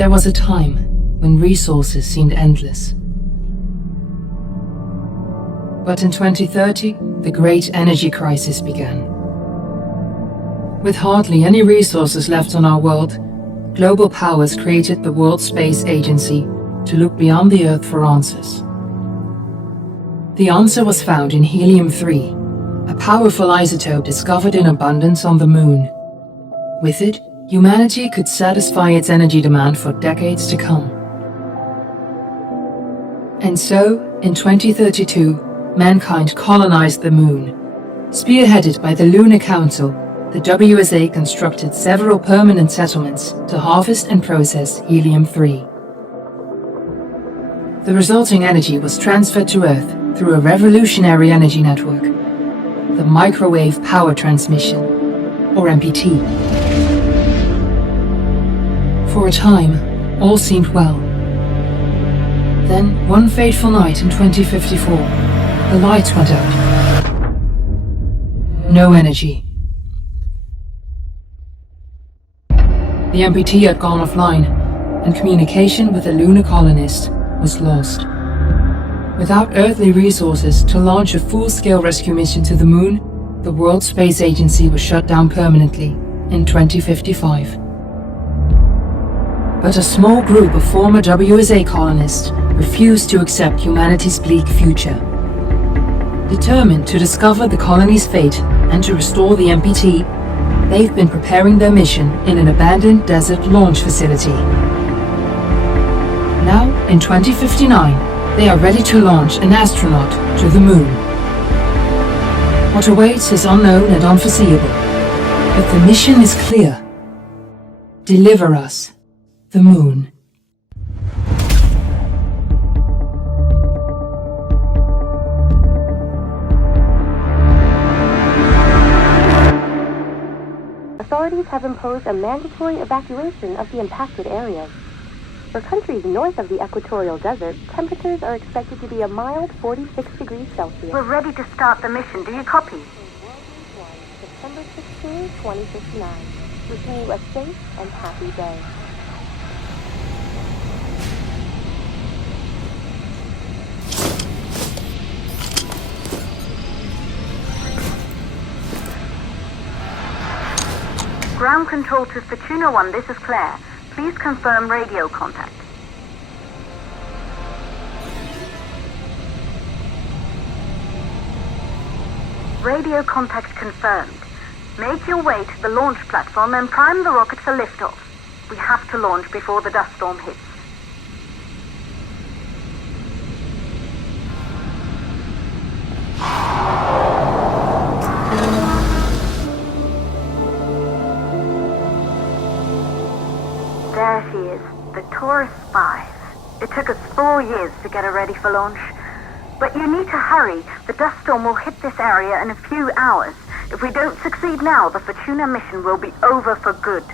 There was a time when resources seemed endless. But in 2030, the great energy crisis began. With hardly any resources left on our world, global powers created the World Space Agency to look beyond the Earth for answers. The answer was found in helium-3, a powerful isotope discovered in abundance on the Moon. With it, humanity could satisfy its energy demand for decades to come. And so, in 2032, mankind colonized the Moon. Spearheaded by the Lunar Council, the WSA constructed several permanent settlements to harvest and process helium-3. The resulting energy was transferred to Earth through a revolutionary energy network, the Microwave Power Transmission, or MPT. For a time, all seemed well. Then, one fateful night in 2054, the lights went out. No energy. The MPT had gone offline, and communication with the lunar colonist was lost. Without earthly resources to launch a full-scale rescue mission to the Moon, the World Space Agency was shut down permanently in 2055. But a small group of former WSA colonists refused to accept humanity's bleak future. Determined to discover the colony's fate and to restore the MPT, they've been preparing their mission in an abandoned desert launch facility. Now, in 2059, they are ready to launch an astronaut to the Moon. What awaits is unknown and unforeseeable, but the mission is clear. Deliver us the Moon. Authorities have imposed a mandatory evacuation of the impacted areas. For countries north of the equatorial desert, temperatures are expected to be a mild 46 degrees Celsius. We're ready to start the mission. Do you copy? September 16, 2059. Wishing you a safe and happy day. Ground control to Fortuna 1, this is Claire. Please confirm radio contact. Radio contact confirmed. Make your way to the launch platform and prime the rocket for liftoff. We have to launch before the dust storm hits. There she is, the Taurus 5. It took us 4 years to get her ready for launch. But you need to hurry. The dust storm will hit this area in a few hours. If we don't succeed now, the Fortuna mission will be over for good.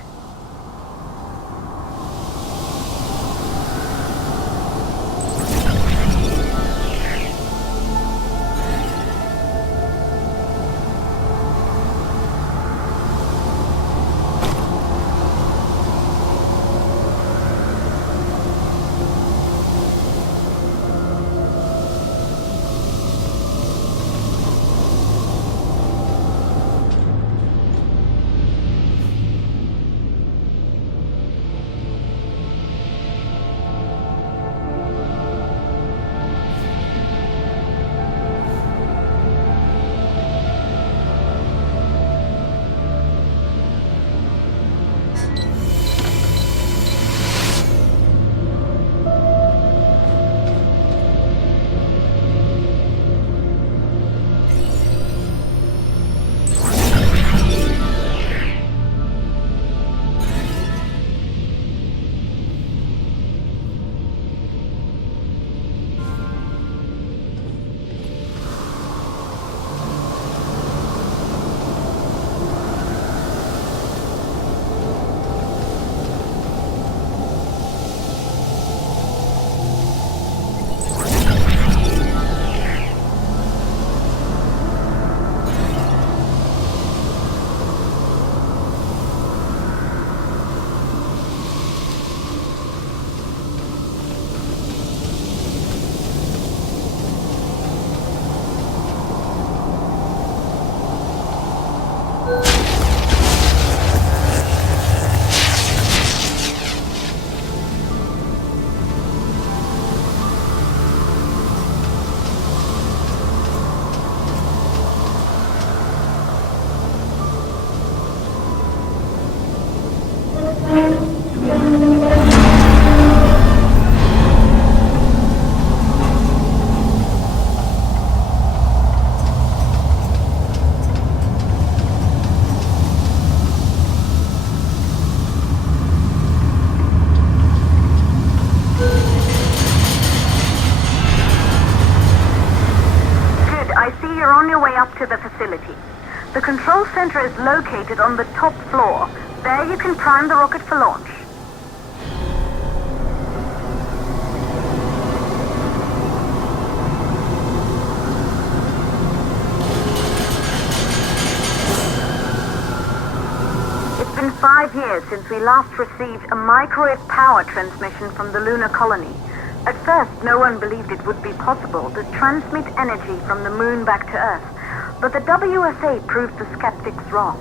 You're on your way up to the facility. The control center is located on the top floor. There you can prime the rocket for launch. It's been 5 years since we last received a microwave power transmission from the lunar colony. At first, no one believed it would be possible to transmit energy from the moon back to Earth, but the WSA proved the skeptics wrong.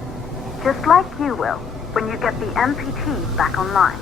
Just like you will, when you get the MPT back online.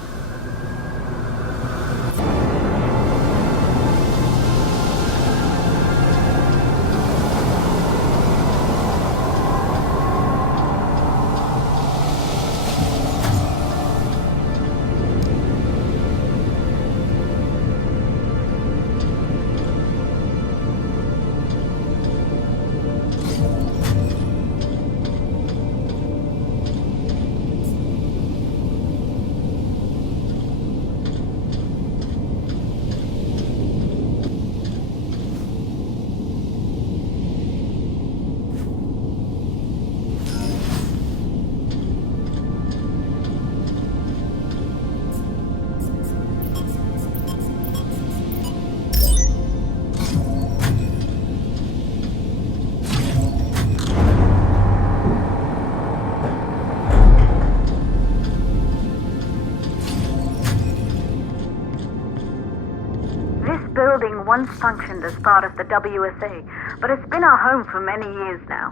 Building once functioned as part of the WSA, but it's been our home for many years now.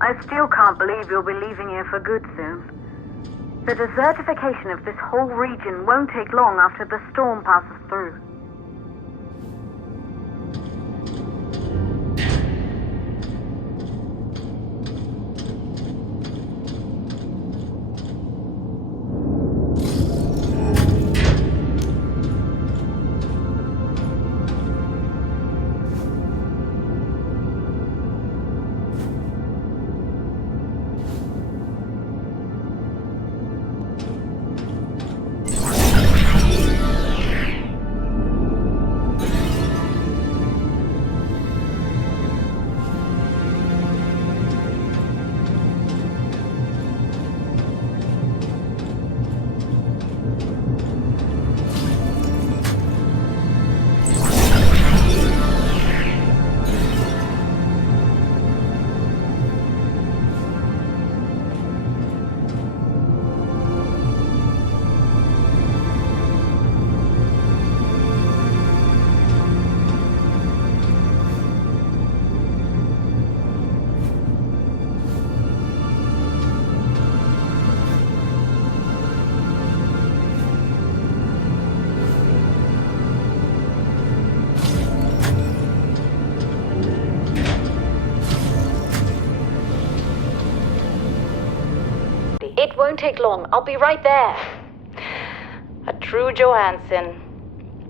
I still can't believe you'll be leaving here for good soon. The desertification of this whole region won't take long after the storm passes through. It won't take long. I'll be right there. A true Johansson.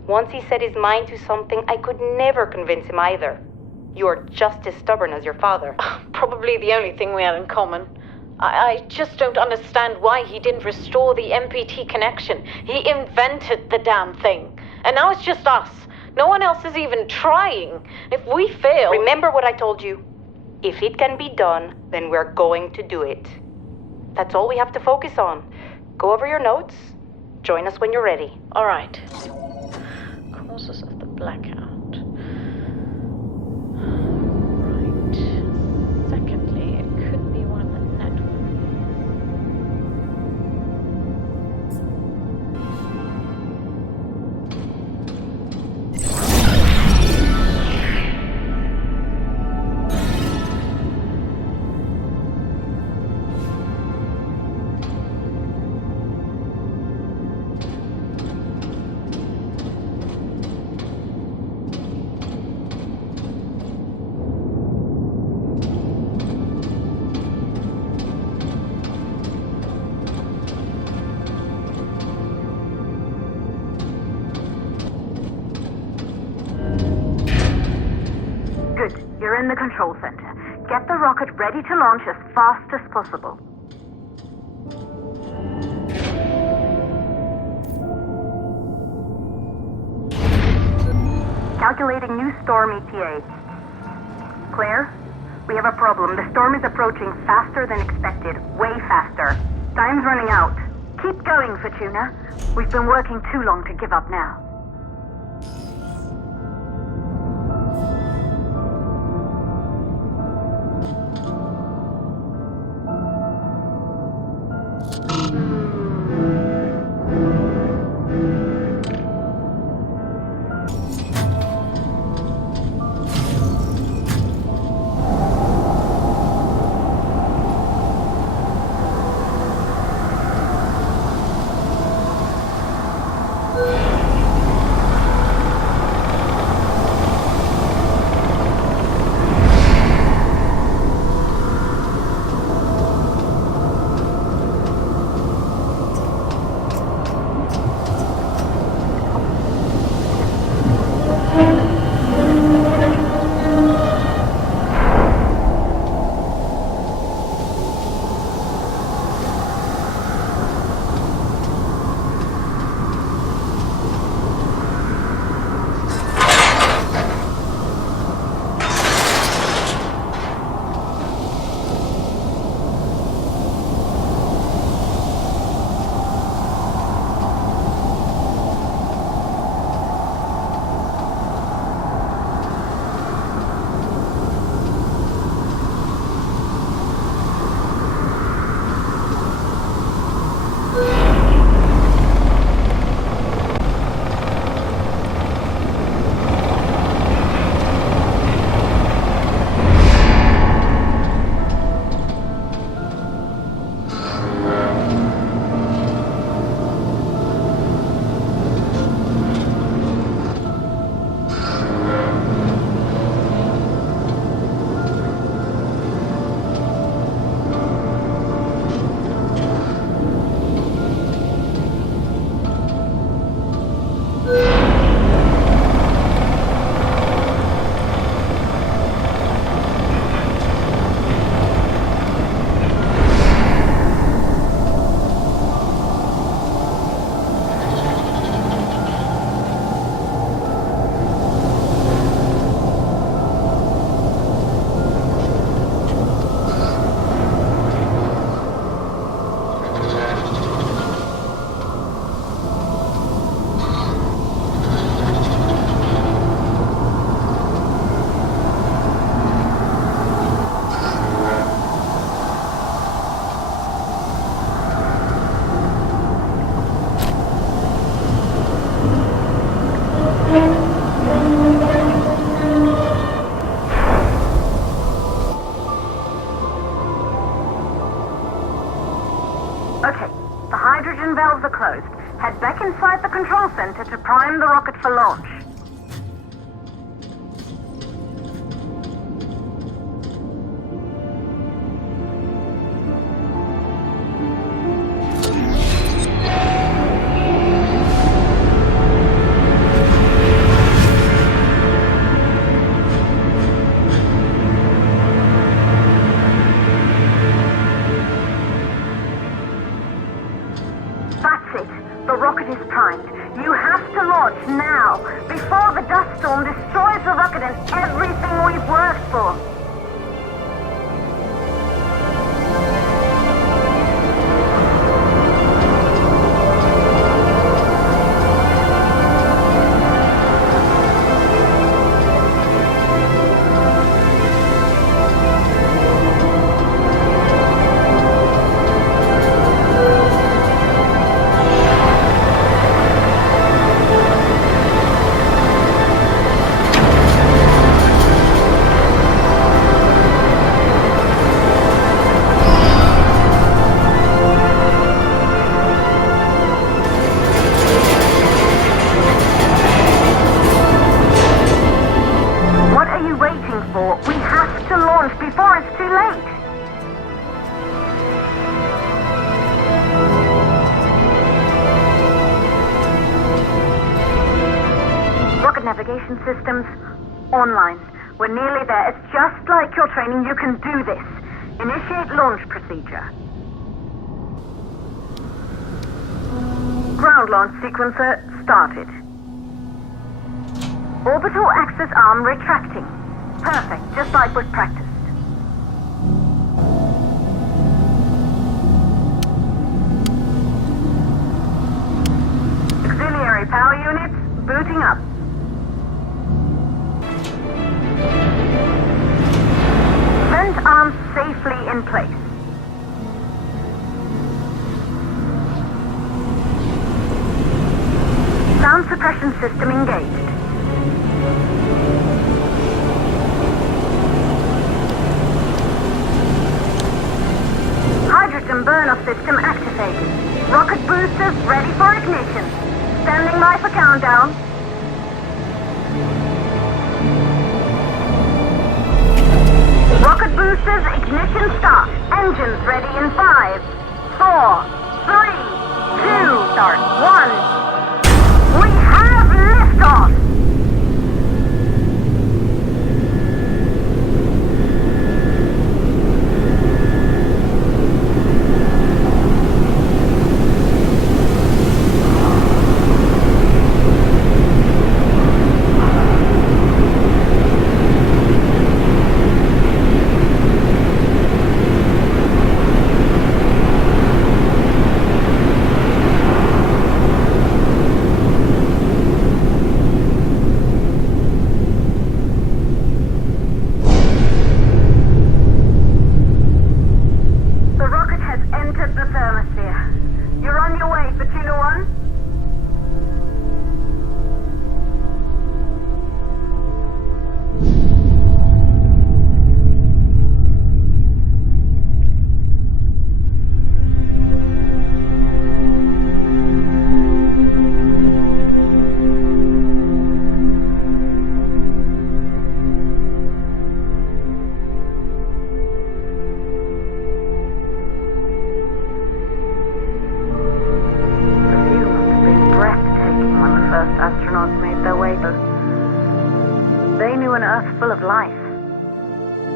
Once he set his mind to something, I could never convince him either. You're just as stubborn as your father. Probably the only thing we had in common. I just don't understand why he didn't restore the MPT connection. He invented the damn thing. And now it's just us. No one else is even trying. If we fail... Remember what I told you. If it can be done, then we're going to do it. That's all we have to focus on. Go over your notes. Join us when you're ready. All right. Causes of the blackout. Right. Secondly, it could be one of the network. You're in the control center. Get the rocket ready to launch as fast as possible. Calculating new storm ETA. Clear? We have a problem. The storm is approaching faster than expected. Way faster. Time's running out. Keep going, Fortuna. We've been working too long to give up now. Okay, the hydrogen valves are closed. Head back inside the control center to prime the rocket for launch. That's it. The rocket is primed. You have to launch now, before the dust storm destroys the rocket and everything we've worked for. We have to launch before it's too late. Rocket navigation systems online. We're nearly there. It's just like your training. You can do this. Initiate launch procedure. Ground launch sequencer started. Orbital axis arm retracting. Perfect, just like was practiced. Auxiliary power units booting up. Vent arms safely in place. Sound suppression system engaged. Hydrogen burn-off system activated. Rocket boosters ready for ignition. Standing by for countdown. Rocket boosters ignition start. Engines ready in 5, 4, 3, 2, start, 1. We have liftoff! Astronauts made their way. They knew an Earth full of life.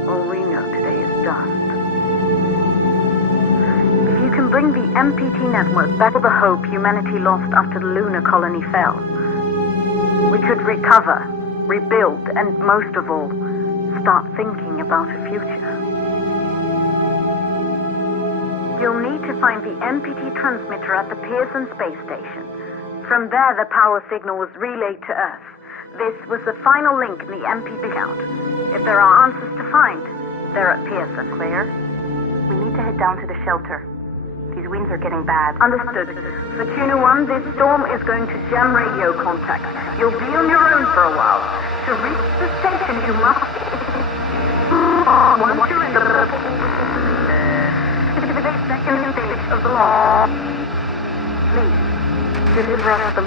All we know today is dust. If you can bring the MPT network back to the hope humanity lost after the lunar colony fell, we could recover, rebuild, and most of all, start thinking about a future. You'll need to find the MPT transmitter at the Pearson space station. From there, the power signal was relayed to Earth. This was the final link in the MPT count. If there are answers to find, they're at Pearson. Claire, we need to head down to the shelter. These winds are getting bad. Understood. For Tuna 1, this storm is going to jam radio contact. You'll be on your own for a while. To reach the station, you must... Once you're in the... 58 second stage of the law. Please, deliver us the